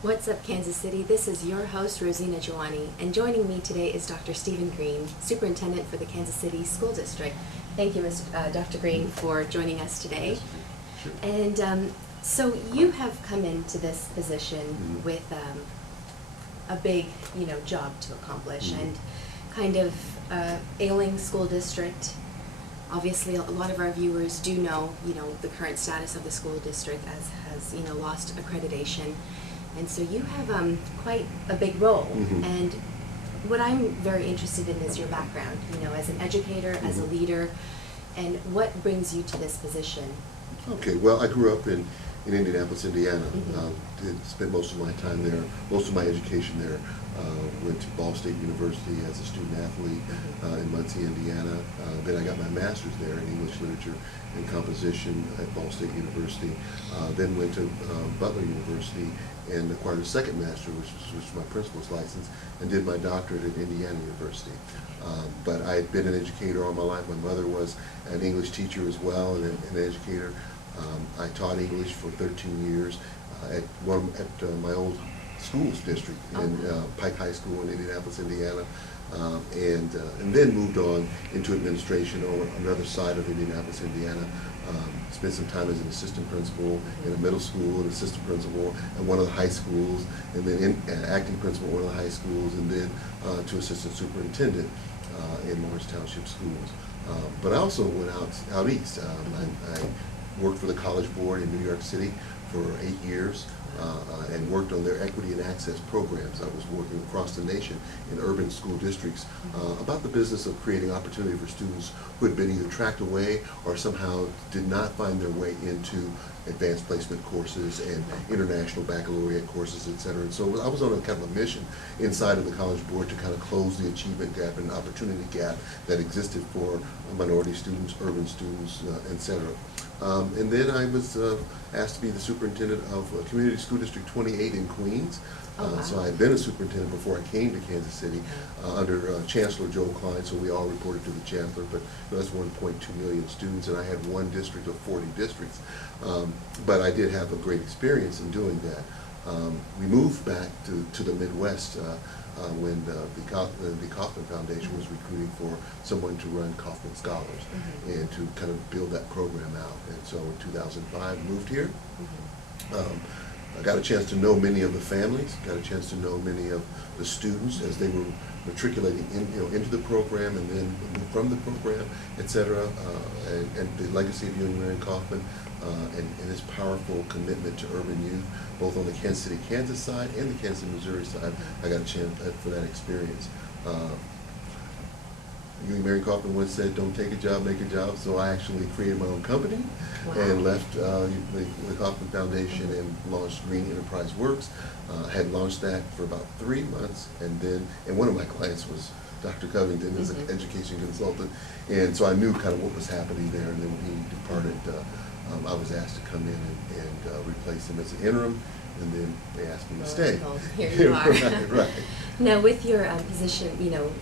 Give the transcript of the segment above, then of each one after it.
What's up, Kansas City? This is your host, Rosina Giovanni, and joining me today is Dr. Stephen Green, Superintendent for the Kansas City School District. Thank you, Dr. Green, for joining us today. Sure. And so you have come into this position with a big, job to accomplish, and kind of ailing school district. Obviously, a lot of our viewers do know, the current status of the school district has lost accreditation. And so you have quite a big role, and what I'm very interested in is your background, as an educator, as a leader, and what brings you to this position? Okay, well, I grew up in Indianapolis, Indiana. Spent most of my time there, most of my education there. Went to Ball State University as a student athlete in Muncie, Indiana. Then I got my master's there in English literature and composition at Ball State University. Then went to Butler University and acquired a second master, which was my principal's license, and did my doctorate at Indiana University. But I had been an educator all my life. My mother was an English teacher as well, and an educator. I taught English for 13 years at my old schools district in Pike High School in Indianapolis, Indiana, and then moved on into administration on another side of Indianapolis, Indiana. Spent some time as an assistant principal in a middle school, an assistant principal at one of the high schools, and then acting principal at one of the high schools, and then to assistant superintendent in Lawrence Township Schools. But I also went out east. I worked for the College Board in New York City for 8 years. And worked on their equity and access programs. I was working across the nation in urban school districts about the business of creating opportunity for students who had been either tracked away or somehow did not find their way into advanced placement courses and international baccalaureate courses, etc. And so I was on a kind of a mission inside of the College Board to kind of close the achievement gap and opportunity gap that existed for minority students, urban students, etc. And then I was asked to be the superintendent of Community School District 28 in Queens. So I had been a superintendent before I came to Kansas City under Chancellor Joel Klein, so we all reported to the Chancellor, but that's 1.2 million students, and I had one district of 40 districts. But I did have a great experience in doing that. We moved back to the Midwest when the Kauffman Foundation was recruiting for someone to run Kauffman Scholars and to kind of build that program out. And so in 2005, moved here. I got a chance to know many of the families, got a chance to know many of the students as they were matriculating into the program and then from the program, etc. And the legacy of Ewing Marion Kauffman and his powerful commitment to urban youth, both on the Kansas City, Kansas side and the Kansas City, Missouri side. I got a chance for that experience. Ewing Marion Kauffman once said, "Don't take a job, make a job." So I actually created my own company and left the Kauffman Foundation and launched Green Enterprise Works. Had launched that for about 3 months, and one of my clients was Dr. Covington as an education consultant, and so I knew kind of what was happening there. And then when he departed, I was asked to come in and replace him as an interim. And then they asked me to stay. Here you are. Right. Now, with your position,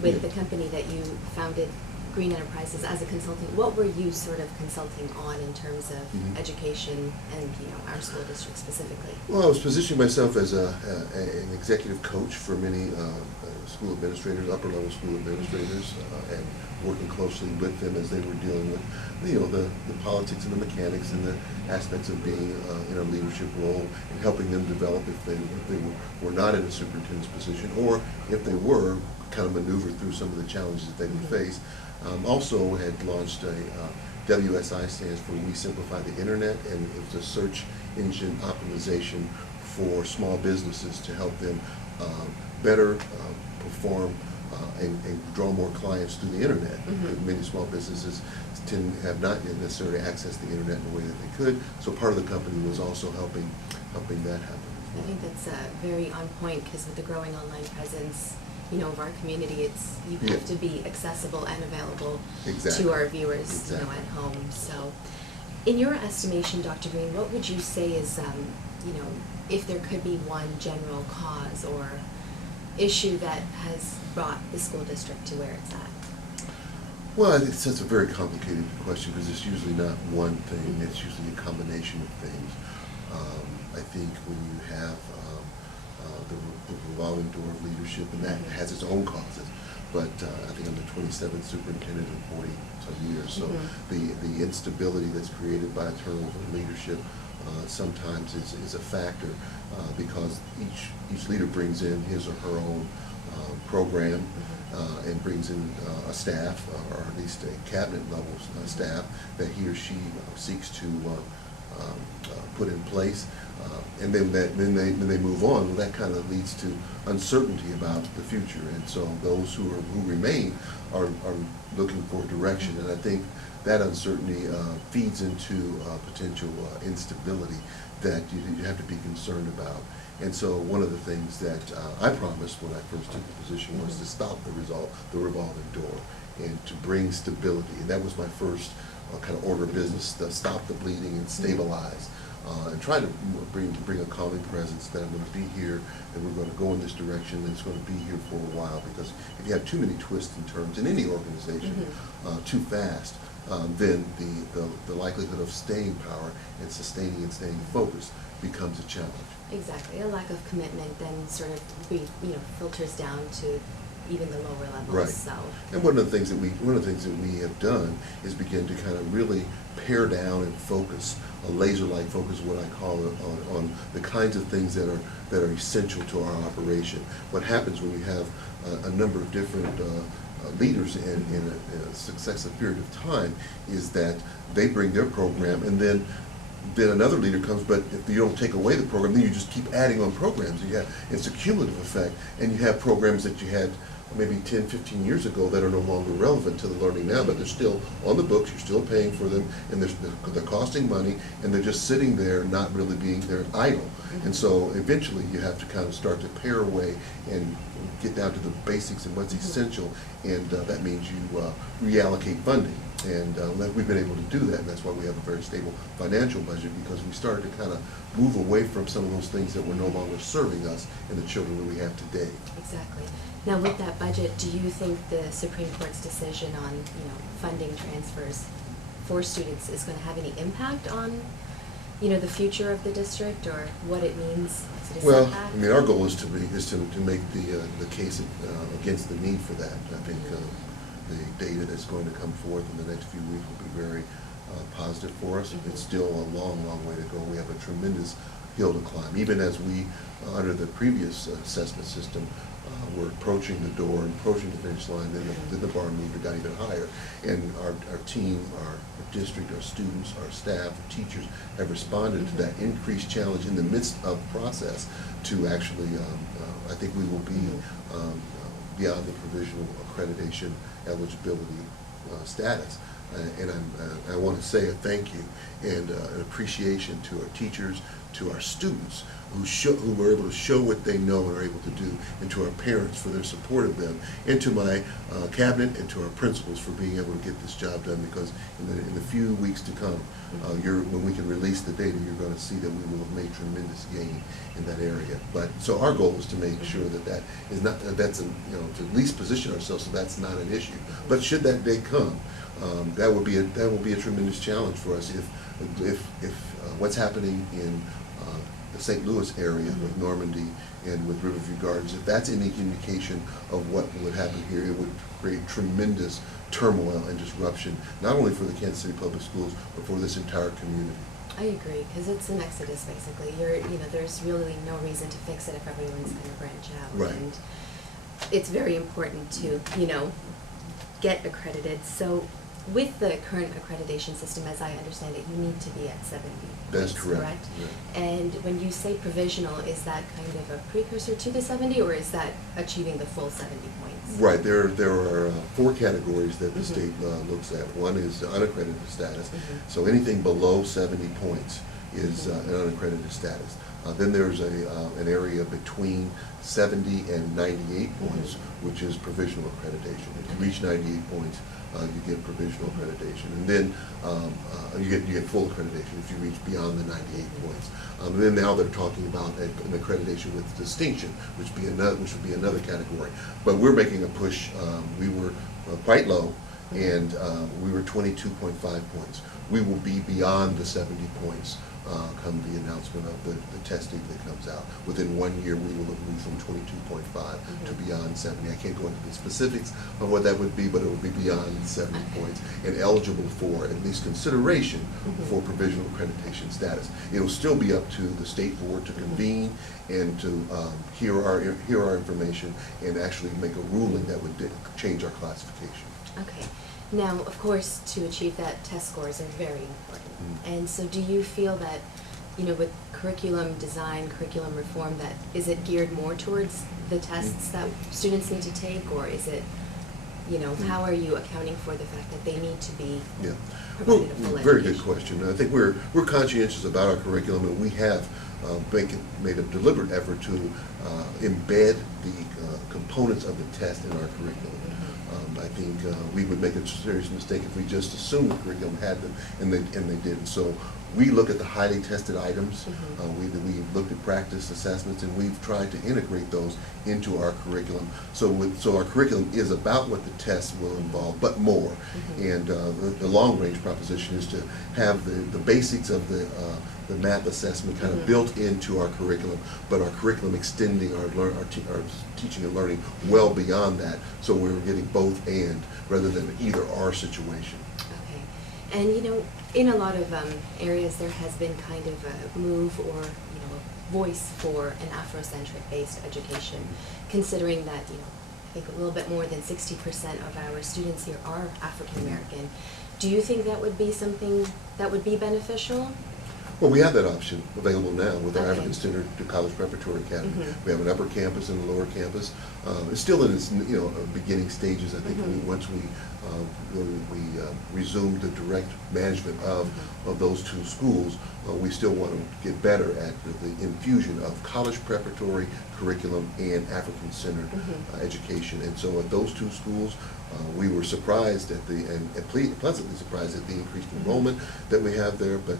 with the company that you founded, Green Enterprises, as a consultant, what were you sort of consulting on in terms of education and our school district specifically? Well, I was positioning myself as an executive coach for many school administrators, upper level school administrators, and working closely with them as they were dealing with the politics and the mechanics and the aspects of being in a leadership role and helping them develop if they were not in a superintendent's position, or if they were, kind of maneuver through some of the challenges that they would face. Also had launched a WSI, stands for We Simplify the Internet, and it was a search engine optimization for small businesses to help them better perform and draw more clients through the internet. Many small businesses have not necessarily accessed the internet in the way that they could, so part of the company was also helping that happen. I think that's very on point, because with the growing online presence of our community, you have to be accessible and available to our viewers at home. So in your estimation, Dr. Green, what would you say is if there could be one general cause or issue that has brought the school district to where it's at? Well, I think that's a very complicated question because it's usually not one thing. Mhm. It's usually a combination of things. I think when you have the revolving door of leadership, and that Mhm. has its own causes, but I think I'm the 27th superintendent in 40 some years, so Mhm. the instability that's created by turnover in leadership sometimes is a factor because each leader brings in his or her own program and brings in a staff, or at least a cabinet level staff that he or she seeks to put in place, and then they move on. Well, that kind of leads to uncertainty about the future, and so those who remain are looking for direction, and I think that uncertainty feeds into potential instability that you have to be concerned about. And so one of the things that I promised when I first took the position was to stop the revolving door and to bring stability. And that was my first kind of order of business, to stop the bleeding and stabilize. And try to bring a calming presence that I'm going to be here, and we're going to go in this direction, and it's going to be here for a while. Because if you have too many twists and turns in any organization too fast, then the likelihood of staying power and sustaining and staying focused becomes a challenge. Exactly. A lack of commitment then sort of filters down to even the lower levels. Right. So. And one of the things that we have done is begin to kind of really pare down and focus, a laser-like focus, what I call it, on the kinds of things that are essential to our operation. What happens when you have a number of different leaders in a successive period of time is that they bring their program, and then another leader comes, but if you don't take away the program, then you just keep adding on programs. It's a cumulative effect, and you have programs that you had maybe 10, 15 years ago that are no longer relevant to the learning now, but they're still on the books, you're still paying for them, and they're costing money, and they're just sitting there not really being, they're idle. And so eventually you have to kind of start to pare away and get down to the basics and what's essential, and that means you reallocate funding. And we've been able to do that, and that's why we have a very stable financial budget, because we started to kind of move away from some of those things that were no longer serving us and the children that we have today. Exactly. Now, with that budget, do you think the Supreme Court's decision on funding transfers for students is going to have any impact on the future of the district, or what it means to the Well, setback? I mean, our goal is to make the case against the need for that. I think the data that's going to come forth in the next few weeks will be very positive for us. It's still a long, long way to go. We have a tremendous hill to climb. Even as we, under the previous assessment system, we're approaching the door and approaching the finish line, then the bar meter got even higher. And our team, our district, our students, our staff, our teachers have responded to that increased challenge in the midst of process to actually, I think we will be beyond the provisional accreditation eligibility status. And I want to say a thank you and an appreciation to our teachers, to our students who were able to show what they know and are able to do, and to our parents for their support of them, and to my cabinet and to our principals for being able to get this job done, because in the few weeks to come, when we can release the data, you're going to see that we will have made tremendous gain in that area. But so our goal is to make sure that is not, to at least position ourselves so that's not an issue. But should that day come, that will be a tremendous challenge for us if what's happening in the St. Louis area with Normandy and with Riverview Gardens, if that's any indication of what would happen here, it would create tremendous turmoil and disruption, not only for the Kansas City Public Schools, but for this entire community. I agree, because it's an exodus basically. There's really no reason to fix it if everyone's going to branch out. Right. And it's very important to, get accredited. So with the current accreditation system, as I understand it, you need to be at 70. That's points, correct. Yeah. And when you say provisional, is that kind of a precursor to the 70, or is that achieving the full 70 points? Right. There are 4 categories that the state looks at. One is unaccredited status. So anything below 70 points is an unaccredited status. Then there's an area between 70 and 98 points, which is provisional accreditation. If you reach 98 points, you get provisional accreditation, and then you get full accreditation if you reach beyond the 98 points. And then now they're talking about an accreditation with distinction, which would be another category. But we're making a push. We were quite low, and we were 22.5 points. We will be beyond the 70 points come the announcement of the testing that comes out. Within 1 year, we will have moved from 22.5 to beyond 70. I can't go into the specifics of what that would be, but it will be beyond 70 points and eligible for at least consideration for provisional accreditation status. It will still be up to the state board to convene and to hear our information and actually make a ruling that would change our classification. Okay. Now, of course, to achieve that, test scores are very important. And so do you feel that, you know, with curriculum design, curriculum reform, that is it geared more towards the tests that students need to take, or is it, you know, how are you accounting for the fact that they need to be provided a full Very education? good question. I think we're conscientious about our curriculum, and we have made a deliberate effort to embed the components of the test in our curriculum. I think we would make a serious mistake if we just assumed the curriculum had them and they didn't. So we look at the highly tested items. We looked at practice assessments, and we've tried to integrate those into our curriculum. So our curriculum is about what the test will involve, but more. And the long-range proposition is to have the basics of the math assessment kind of built into our curriculum, but our curriculum extending our teaching and learning well beyond that, so we're getting both and rather than either or situation. Okay. And, you know, in a lot of areas there has been kind of a move or, you know, a voice for an afrocentric based education, considering that, you know, I think a little bit more than 60% of our students here are African American. Do you think that would be something that would be beneficial? Well, we have that option available now with our African Center to College Preparatory Academy. We have an upper campus and a lower campus. It's still in its beginning stages. I think once we resume the direct management of those two schools, we still want to get better at the infusion of college preparatory curriculum and African-centered education. And so at those two schools, we were surprised at pleasantly surprised at the increased enrollment that we have there, but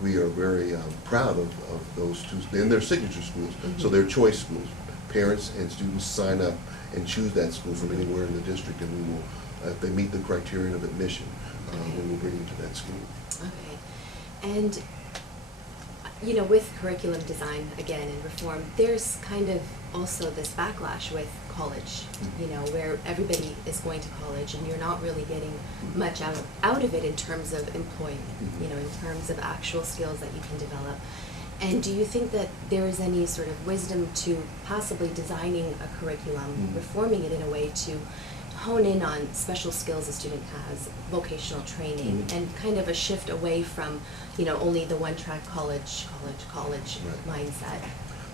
we are very proud of those two, and they're signature schools, so they're choice schools. Parents and students sign up and choose that school from anywhere in the district, and we will, if they meet the criterion of admission, we will bring them to that school. Okay. And, you know, with curriculum design, again, and reform, there's kind of also this backlash with college, you know, where everybody is going to college and you're not really getting much out of it in terms of employment, you know, in terms of actual skills that you can develop. And do you think that there is any sort of wisdom to possibly designing a curriculum, reforming it in a way to hone in on special skills a student has, vocational training, and kind of a shift away from, you know, only the one-track college mindset?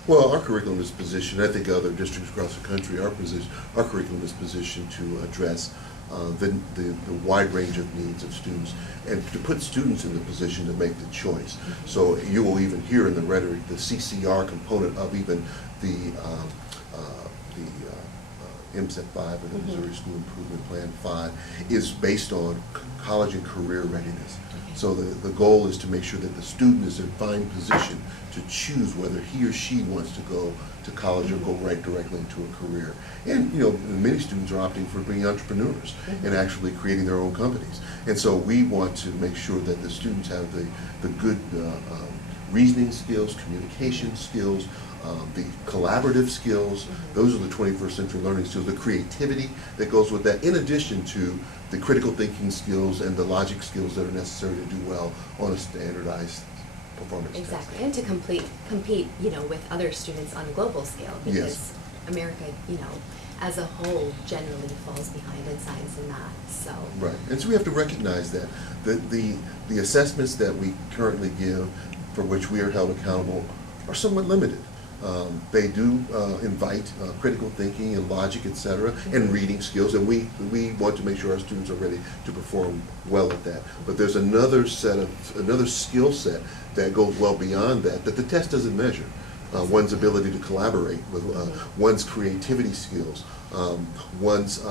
Well, our curriculum is positioned, I think other districts across the country, our curriculum is positioned to address the wide range of needs of students and to put students in the position to make the choice. So you will even hear in the rhetoric the CCR component of even the MSET 5 or the Missouri School Improvement Plan 5 is based on college and career readiness. So the goal is to make sure that the student is in fine position to choose whether he or she wants to go to college or go right directly into a career. And, you know, many students are opting for being entrepreneurs and actually creating their own companies. And so we want to make sure that the students have the good reasoning skills, communication skills, the collaborative skills. Those are the 21st century learning skills, the creativity that goes with that, in addition to the critical thinking skills and the logic skills that are necessary to do well on a standardized performance test. Exactly, and to compete, you know, with other students on a global scale, because America, you know, as a whole generally falls behind in science and math, so. Right, and so we have to recognize that the assessments that we currently give, for which we are held accountable, are somewhat limited. They do invite critical thinking and logic, etc., and reading skills, and we want to make sure our students are ready to perform well at that. But there's another skill set that goes well beyond that the test doesn't measure. One's ability to collaborate, with one's creativity skills, one's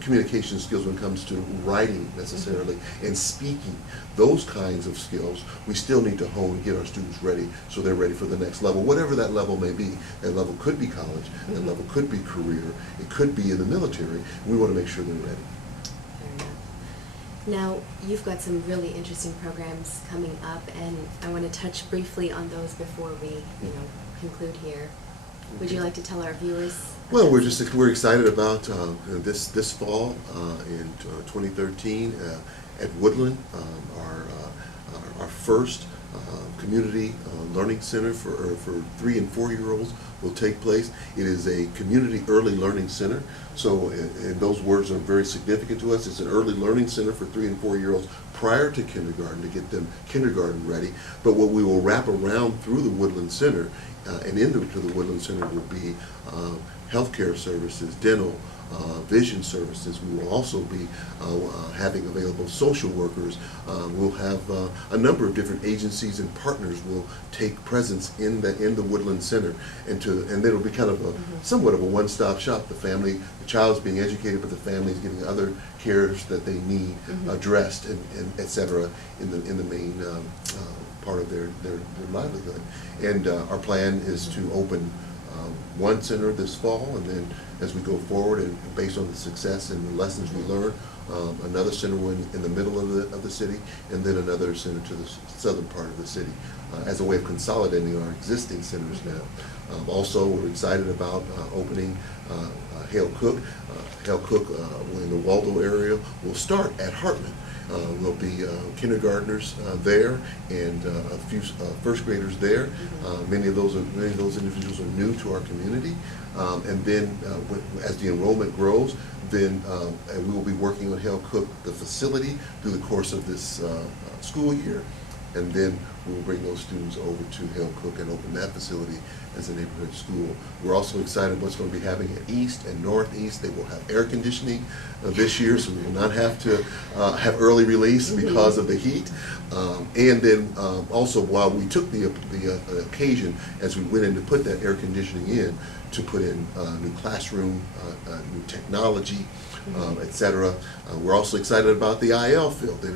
communication skills when it comes to writing necessarily, and speaking. Those kinds of skills we still need to hone and get our students ready so they're ready for the next level, whatever that level may be. That level could be college, that level could be career, it could be in the military. We want to make sure they're ready. Fair enough. Now, you've got some really interesting programs coming up, and I want to touch briefly on those before we, conclude here. Would you like to tell our viewers? Well, we're excited about this fall in 2013 at Woodland, our first community learning center for 3 and 4-year-olds will take place. It is a community early learning center, so and those words are very significant to us. It's an early learning center for 3 and 4-year-olds prior to kindergarten to get them kindergarten ready. But what we will wrap around through the Woodland Center and into the Woodland Center will be healthcare services, dental, vision services. We will also be having available social workers. We'll have a number of different agencies and partners will take presence in the Woodland Center, and it'll be kind of somewhat of a one-stop shop. The child is being educated, but the family is getting other cares that they need addressed and et cetera in the main part of their livelihood. And our plan is to open one center this fall, and then as we go forward and based on the success and the lessons we learn, another center in the middle of the city, and then another center to the southern part of the city as a way of consolidating our existing centers now. Also, we're excited about opening Hale Cook. Hale Cook in the Waldo area will start at Hartman. There'll be kindergartners there and a few first graders there. Many of those individuals are new to our community, and then as the enrollment grows, then we will be working on Hale Cook, the facility, through the course of this school year, and then we will bring those students over to Hale Cook and open that facility as a neighborhood school. We're also excited what's going to be happening at East and Northeast. They will have air conditioning this year, so we will not have to have early release because of the heat. And then also, while we took the occasion as we went in to put that air conditioning in, to put in new classroom, new technology, et cetera. We're also excited about the IL field, the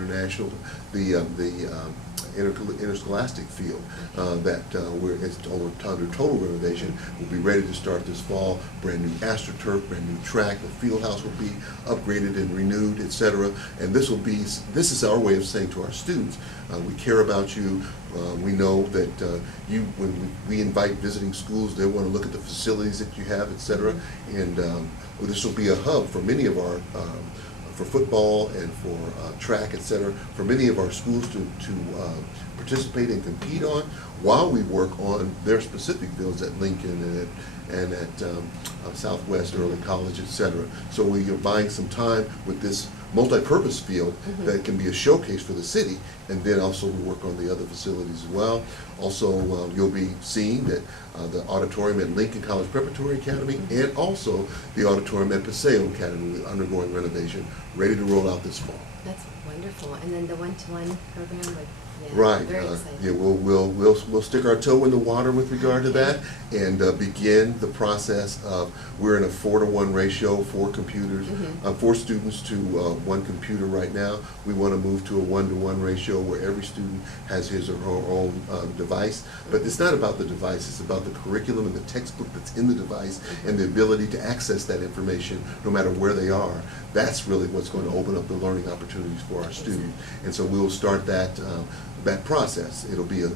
interscholastic field that it's under total renovation. We'll be ready to start this fall. Brand new AstroTurf, brand new track. The field house will be upgraded and renewed, et cetera. And this is our way of saying to our students, we care about you. We know that when we invite visiting schools, they want to look at the facilities that you have, et cetera. And this will be a hub for many of our for football and for track, et cetera, for many of our schools to participate and compete on, while we work on their specific fields at Lincoln and at Southwest Early College, et cetera. So we are buying some time with this multi-purpose field that can be a showcase for the city, and then also we work on the other facilities as well. Also, you'll be seeing that the auditorium at Lincoln College Preparatory Academy and also the auditorium at Paseo Academy is undergoing renovation, ready to roll out this fall. That's wonderful. And then the one-to-one program with right. Very exciting. Yeah, we'll stick our toe in the water with regard to that and begin the process of, we're in a 4-to-1 ratio, 4 computers, 4 students to 1 computer right now. We want to move to a 1-to-1 ratio where every student has his or her own device. But it's not about the device, it's about the curriculum and the textbook that's in the device and the ability to access that information no matter where they are. That's really what's going to open up the learning opportunities for our students. And so we'll start that process. It'll be a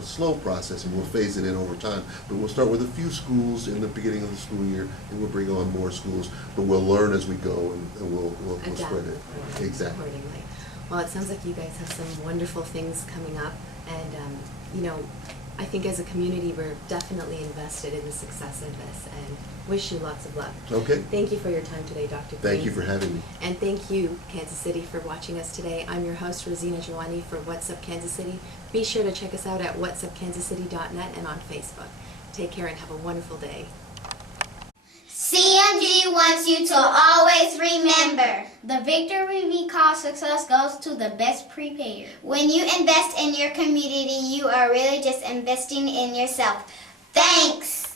slow process, and we'll phase it in over time. But we'll start with a few schools in the beginning of the school year, and we'll bring on more schools. But we'll learn as we go, and we'll spread it. Exactly. Accordingly. Well, it sounds like you guys have some wonderful things coming up, and I think as a community we're definitely invested in the success of this, and wish you lots of luck. Okay. Thank you for your time today, Dr. Green. Thank you for having me. And thank you, Kansas City, for watching us today. I'm your host, Rosina Giovanni for What's Up Kansas City. Be sure to check us out at whatsupkansascity.net and on Facebook. Take care and have a wonderful day. CMG wants you to always remember, the victory we call success goes to the best prepared. When you invest in your community, you are really just investing in yourself. Thanks.